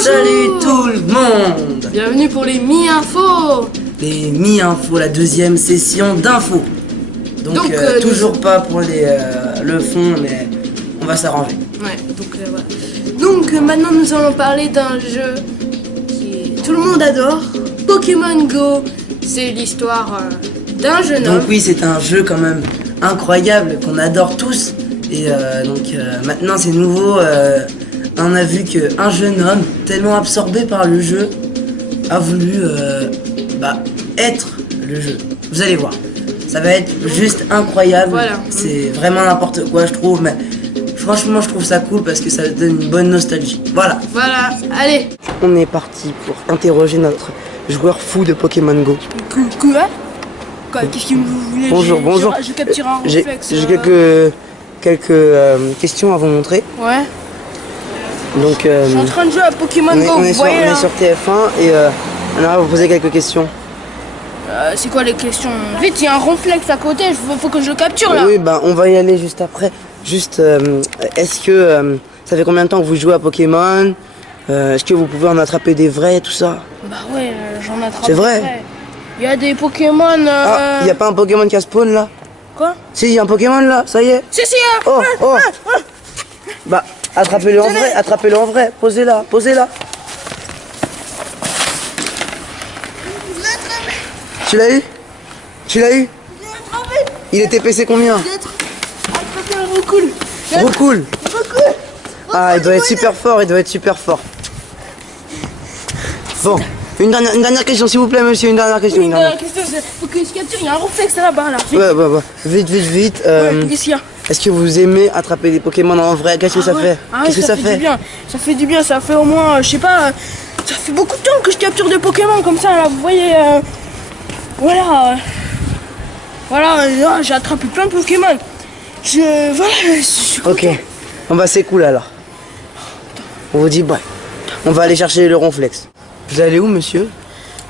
Salut tout le monde. Bienvenue pour les Mi-Infos. Les Mi-Infos, la deuxième session d'infos. Donc, toujours pas pour le fond, mais on va s'arranger. Ouais, voilà. Donc maintenant nous allons parler d'un jeu qui tout le monde adore, Pokémon Go. C'est l'histoire d'un jeune homme. Donc oui, c'est un jeu quand même incroyable qu'on adore tous. Et maintenant c'est nouveau. On a vu qu'un jeune homme, tellement absorbé par le jeu, a voulu être le jeu. Vous allez voir, ça va être juste incroyable. Voilà. C'est vraiment n'importe quoi, je trouve, mais franchement, je trouve ça cool parce que ça donne une bonne nostalgie. Voilà. Voilà, allez. On est parti pour interroger notre joueur fou de Pokémon Go. Quoi qu'est-ce que vous voulez? Bonjour. Je capture un J'ai réflexe. quelques questions à vous montrer. Ouais. Donc, Je suis en train de jouer à Pokémon Go, on vous est voyez là. sur TF1 et on va vous poser quelques questions. C'est quoi les questions? Vite, il y a un ronflex à côté, faut que je le capture là. Oui, on va y aller juste après. Juste, est-ce que ça fait combien de temps que vous jouez à Pokémon? Est-ce que vous pouvez en attraper des vrais, tout ça? Bah ouais, j'en attrape. C'est vrai? Il y a des Pokémon. Ah, il n'y a pas un Pokémon qui a spawn là? Quoi? Si, il y a un Pokémon là, ça y est. Si, Oh. Bah, attrapez-le en vrai, posez-la. Tu l'as eu? Il était PC combien? Recool. Ah, il doit être super fort, Bon, une dernière question s'il vous plaît monsieur, une dernière question. La question c'est, faut que je capture, il y a un ronflex là-bas là. Ouais. Vite. Qu'est-ce qu'il y a? Est-ce que vous aimez attraper des Pokémon en vrai? Qu'est-ce que ça fait? Qu'est-ce que ça fait? Ça fait du bien, ça fait au moins, je sais pas, ça fait beaucoup de temps que je capture des Pokémon comme ça là, vous voyez, voilà, j'ai attrapé plein de Pokémon. Je suis Ok, c'est cool alors. On vous dit bye. On va aller chercher le ronflex. Vous allez où monsieur?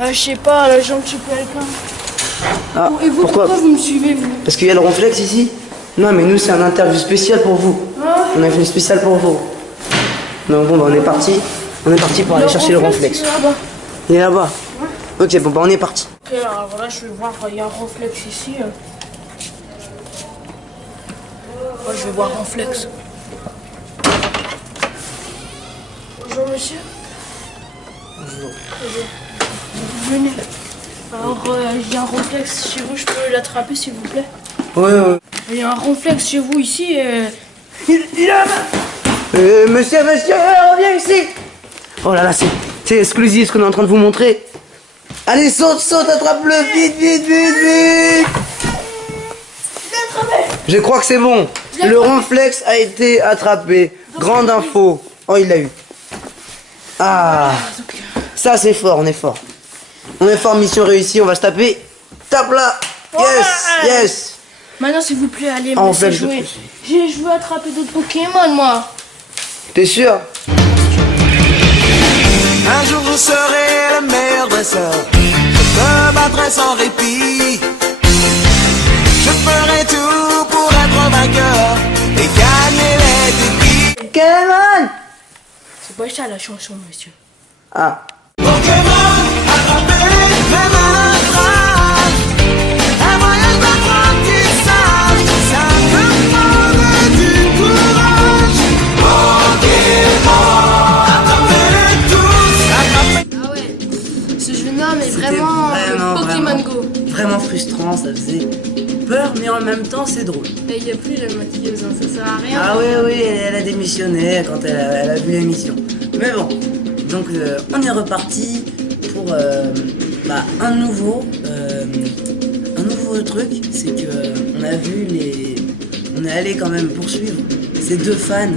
je sais pas, là, j'en suis quelqu'un. Ah, Et vous, pourquoi vous me suivez vous? Parce qu'il y a le ronflex ici? Non mais nous c'est un interview spécial pour vous. Ah. On a fait une spéciale pour vous. Donc on est parti. On est parti pour aller chercher le ronflex. Il est là-bas. Ouais. Ok, on est parti. Ok, alors voilà, je vais voir, il y a un ronflex ici. Je vais voir ronflex. Bonjour monsieur. Bonjour. Venez. Alors, il y a un ronflex chez vous, je peux l'attraper s'il vous plaît? Ouais. Il y a un ronflex chez vous ici. Il est là-bas. Monsieur, reviens ici. Oh là là, c'est exclusif ce qu'on est en train de vous montrer. Allez, saute, attrape-le, vite. Je crois que c'est bon. Le ronflex a été attrapé. Grande info. Oh, il l'a eu. Ah, ça c'est fort, on est fort. Mission réussie, on va se taper. Tape là. Yes. Maintenant, s'il vous plaît, allez, En me fait, laissez jouer. Je veux attraper d'autres Pokémon, moi. T'es sûr? Un jour je serai le meilleur dresseur. Je me battrai sans répit. Je ferai tout pour être vainqueur et gagner les défis. Pokémon. C'est pas ça la chanson, monsieur. Ah. Pokémon, attrapez mes mains. Un voyage d'apprentissage, ça demande du courage. Pokémon, attrapez-les tous. Ah ouais, ce jeune homme est C'était vraiment Pokémon Go. Vraiment frustrant, ça faisait peur, mais en même temps c'est drôle. Et il n'y a plus la maquilleuse, hein, ça sert à rien. Ah oui, elle a démissionné quand elle a vu l'émission. Mais bon, donc on est reparti pour un nouveau truc, c'est que on est allé quand même poursuivre ces deux fans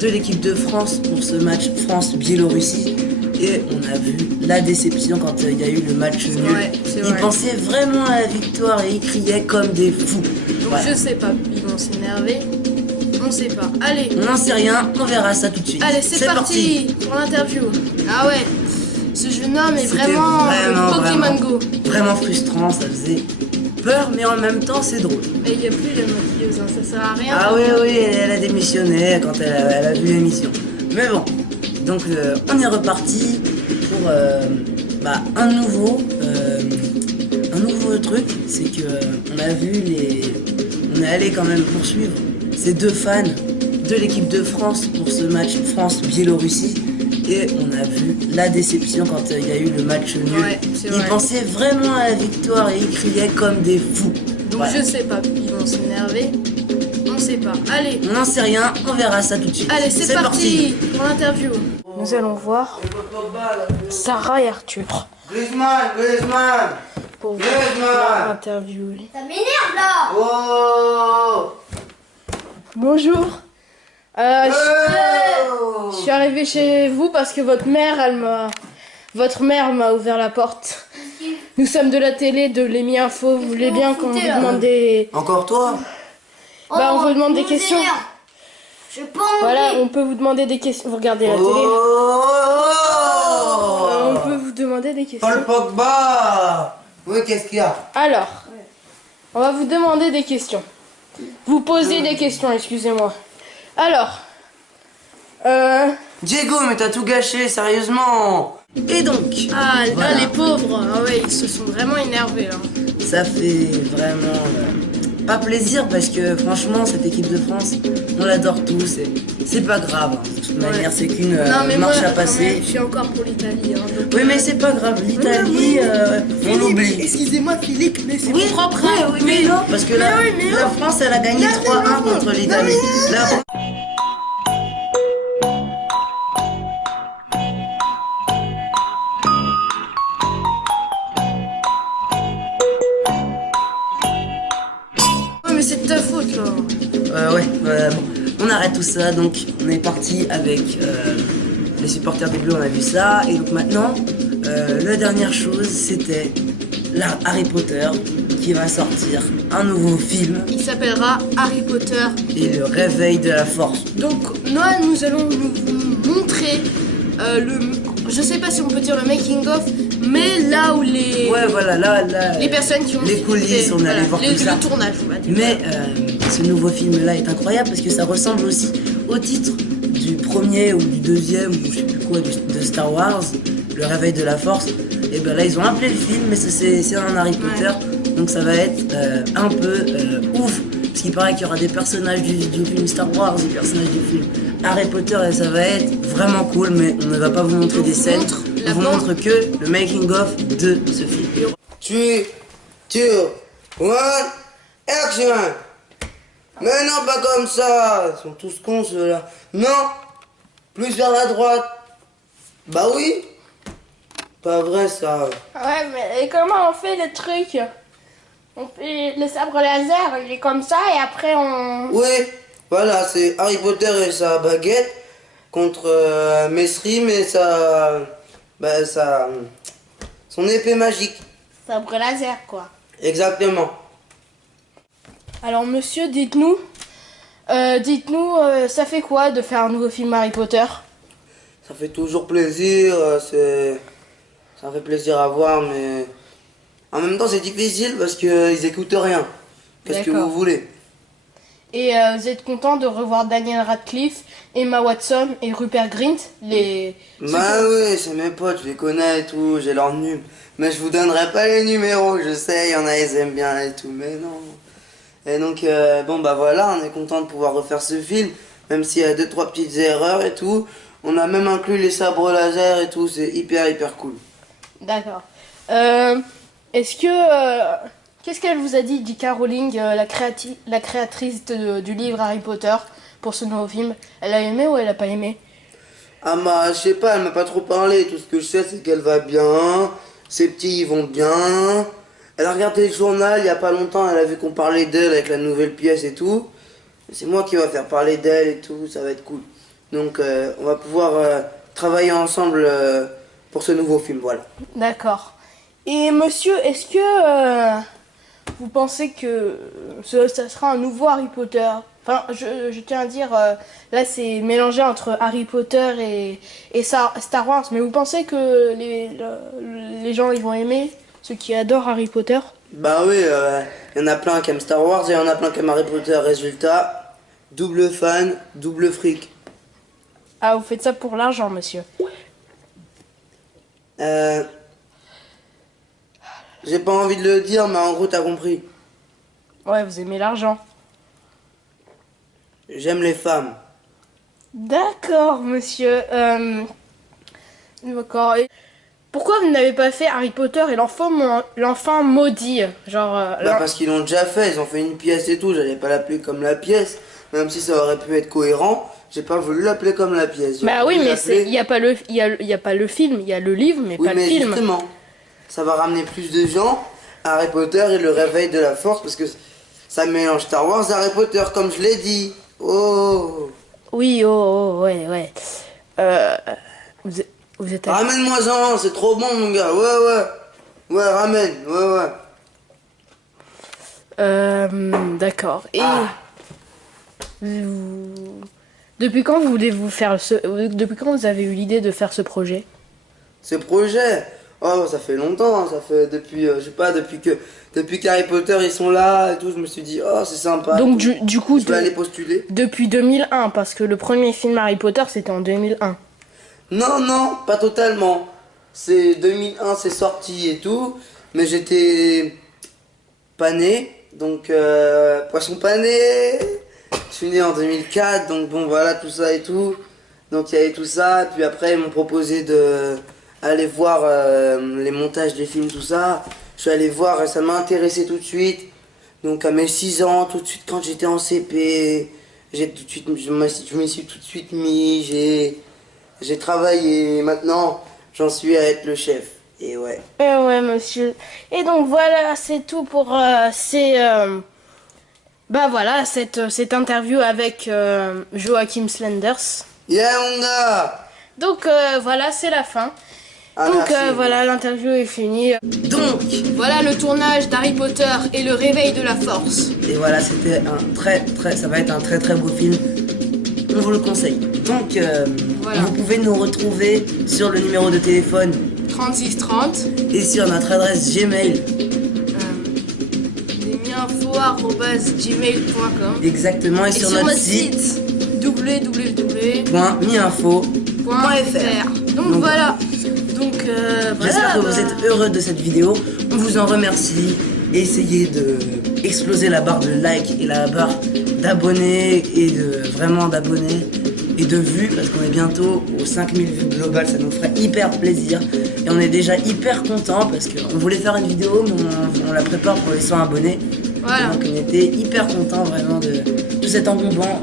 de l'équipe de France pour ce match France-Biélorussie. Et on a vu la déception quand il y a eu le match nul. Ouais, c'est Ils vrai. pensaient vraiment à la victoire et ils criaient comme des fous. Donc Voilà. je sais pas, ils vont s'énerver. On sait pas. Allez, On n'en sait rien, on verra ça tout de suite. allez, c'est parti pour l'interview. Ah ouais, ce jeune homme est C'était vraiment Pokémon Go. Vraiment frustrant, ça faisait peur, mais en même temps c'est drôle. Et il n'y a plus la maquilleuse, hein, ça sert à rien. Ah oui, elle a démissionné quand elle a vu l'émission. Mais bon, Donc on est reparti pour un nouveau truc, c'est que on est allé quand même poursuivre ces deux fans de l'équipe de France pour ce match France-Biélorussie. Et on a vu la déception quand il y a eu le match nul. Ouais, c'est ils vrai. pensaient vraiment à la victoire et ils criaient comme des fous. Donc Voilà. je sais pas, ils vont s'énerver. On sait pas. Allez, On n'en sait rien, on verra ça tout de suite. allez, c'est parti pour l'interview. Nous allons voir Sarah et Arthur Griezmann pour Griezmann. leur interview. Ça m'énerve là. Oh Bonjour. Je suis arrivée chez vous parce que votre mère m'a ouvert la porte. Nous sommes de la télé, de l'Emi Info. Vous voulez bien qu'on vous foutez, là demande des... Encore toi? Bah, on vous demande des vous questions. énerve. Je pas envie. Voilà, on peut vous demander des questions. Vous regardez la télé. On peut vous demander des questions. Paul Pogba. Oui, qu'est-ce qu'il y a? Alors, on va vous demander des questions. Vous posez des questions, excusez-moi. Alors, Diego, mais t'as tout gâché, sérieusement. Et donc, ah là, voilà. les pauvres, ah ouais, ils se sont vraiment énervés là. Ça fait vraiment pas plaisir parce que franchement, cette équipe de France, on l'adore tous et c'est pas grave. De toute manière, c'est qu'une marche à quand passer. même, je suis encore pour l'Italie. Hein, donc, Oui, mais c'est pas grave, l'Italie, on l'oublie. Excusez-moi, Philippe, mais c'est Oui, propre. oui, mais non, parce que la France, elle a gagné 3-1 contre l'Italie. La France- Ouais, mais c'est de ta faute là. bon. On arrête tout ça, donc on est parti avec les supporters des Bleus, on a vu ça, et donc maintenant, la dernière chose, c'était Harry Potter qui va sortir un nouveau film Il s'appellera Harry Potter. et le réveil de la force. Donc, nous allons vous montrer je sais pas si on peut dire le making of, mais là où les Ouais, voilà, là les personnes qui ont les coulisses, on est allé voir tout ça. le tournage, on va dire. Mais ce nouveau film-là est incroyable parce que ça ressemble aussi au titre du premier ou du deuxième ou je sais plus quoi de Star Wars, le réveil de la force. Et ben là ils ont appelé le film, mais c'est un Harry Potter, donc ça va être un peu ouf. Parce qu'il paraît qu'il y aura des personnages du film Star Wars, des personnages du film Harry Potter, et ça va être vraiment cool, mais on ne va pas vous montrer des scènes, on vous montre que le making of de ce film. 3, 2, 1, action! Mais non, pas comme ça! Ils sont tous cons ceux-là. Non! Plus vers la droite! Bah oui! Pas vrai ça! Ouais, mais comment on fait le truc? On fait le sabre laser, il est comme ça, et après on... Oui! Voilà, c'est Harry Potter et sa baguette contre Mesrim et son épée magique. Sabre laser, quoi. Exactement. Alors, monsieur, dites-nous, ça fait quoi de faire un nouveau film Harry Potter? Ça fait toujours plaisir, ça fait plaisir à voir, mais en même temps c'est difficile parce qu'ils écoutent rien. Qu'est-ce que D'accord. vous voulez? Et vous êtes content de revoir Daniel Radcliffe, Emma Watson et Rupert Grint, les... Bah oui, c'est mes potes, je les connais et tout, j'ai leur num. Mais je vous donnerai pas les numéros, je sais, il y en a ils aiment bien et tout, mais non. Et donc, bon bah voilà, on est content de pouvoir refaire ce film, même s'il y a 2-3 petites erreurs et tout. On a même inclus les sabres laser et tout, c'est hyper cool. D'accord. Est-ce que... qu'est-ce qu'elle vous a dit, J.K. Rowling, la créatrice du livre Harry Potter, pour ce nouveau film? Elle a aimé ou elle a pas aimé? Ah bah je sais pas, elle m'a pas trop parlé, tout ce que je sais c'est qu'elle va bien, ses petits ils vont bien. Elle a regardé le journal il y a pas longtemps, elle a vu qu'on parlait d'elle avec la nouvelle pièce et tout. C'est moi qui va faire parler d'elle et tout, ça va être cool. Donc on va pouvoir travailler ensemble pour ce nouveau film, voilà. D'accord. Et monsieur, est-ce que vous pensez que ça sera un nouveau Harry Potter? Enfin, je tiens à dire, là c'est mélangé entre Harry Potter et Star Wars, mais vous pensez que les gens ils vont aimer, ceux qui adorent Harry Potter? Bah oui, il y en a plein qui aiment Star Wars et il y en a plein qui aiment Harry Potter. Résultat, double fan, double fric. Ah, vous faites ça pour l'argent, monsieur. J'ai pas envie de le dire, mais en gros, t'as compris. Ouais, vous aimez l'argent. J'aime les femmes. D'accord, monsieur. D'accord. Et pourquoi vous n'avez pas fait Harry Potter et l'enfant maudit? Genre. Bah parce qu'ils l'ont déjà fait, ils ont fait une pièce et tout, j'allais pas l'appeler comme la pièce, même si ça aurait pu être cohérent, j'ai pas voulu l'appeler comme la pièce. Bah oui, mais il y a pas le film, il y a le livre, mais Oui, pas mais le film. justement, ça va ramener plus de gens à Harry Potter et le réveil de la force, parce que ça mélange Star Wars et Harry Potter, comme je l'ai dit. Oh. Oui, ouais. Vous êtes allé- Ramène-moi-en, c'est trop bon mon gars, ouais. Ouais, ramène, ouais. D'accord. Et depuis quand voulez-vous faire depuis quand vous avez eu l'idée de faire ce projet? Ce projet, oh ça fait longtemps, hein, ça fait depuis, je sais pas, depuis qu'Harry Potter ils sont là et tout, je me suis dit oh c'est sympa. Donc du coup, je vais aller postuler. depuis 2001, parce que le premier film Harry Potter c'était en 2001. Non, pas totalement. C'est 2001, c'est sorti et tout, mais j'étais pas né, donc poisson pané. Je suis né en 2004, donc bon voilà tout ça et tout. Donc il y avait tout ça, puis après ils m'ont proposé de aller voir les montages des films, tout ça. Je suis allé voir et ça m'a intéressé tout de suite. Donc à mes 6 ans, tout de suite quand j'étais en CP, je me suis tout de suite mis, j'ai travaillé, maintenant j'en suis à être le chef. Et ouais. Ouais, monsieur. Et donc voilà, c'est tout pour cette interview avec Joachim Slenders. Yeah mon gars. Donc voilà, c'est la fin. Ah, Donc merci. voilà, l'interview est finie. Donc, Voilà le tournage d'Harry Potter et le réveil de la force. et voilà, c'était ça va être un très très beau film. On vous le conseille. Donc, Voilà. vous pouvez nous retrouver sur le numéro de téléphone 3630 et sur notre adresse Gmail. miinfo@gmail.com Exactement, et et sur sur notre site www.miinfo.fr. Donc voilà. Donc J'espère que voilà. vous êtes heureux de cette vidéo. On vous en remercie. Essayez de exploser la barre de like et la barre d'abonnés et d'abonnés et de vues parce qu'on est bientôt aux 5000 vues globales. Ça nous ferait hyper plaisir. Et on est déjà hyper content parce qu'on voulait faire une vidéo mais on la prépare pour les 100 abonnés. Voilà. Donc on était hyper content vraiment de tout cet engouement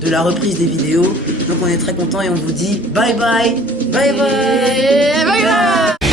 de la reprise des vidéos. Donc on est très content et on vous dit bye bye. Bye bye. Et bye bye.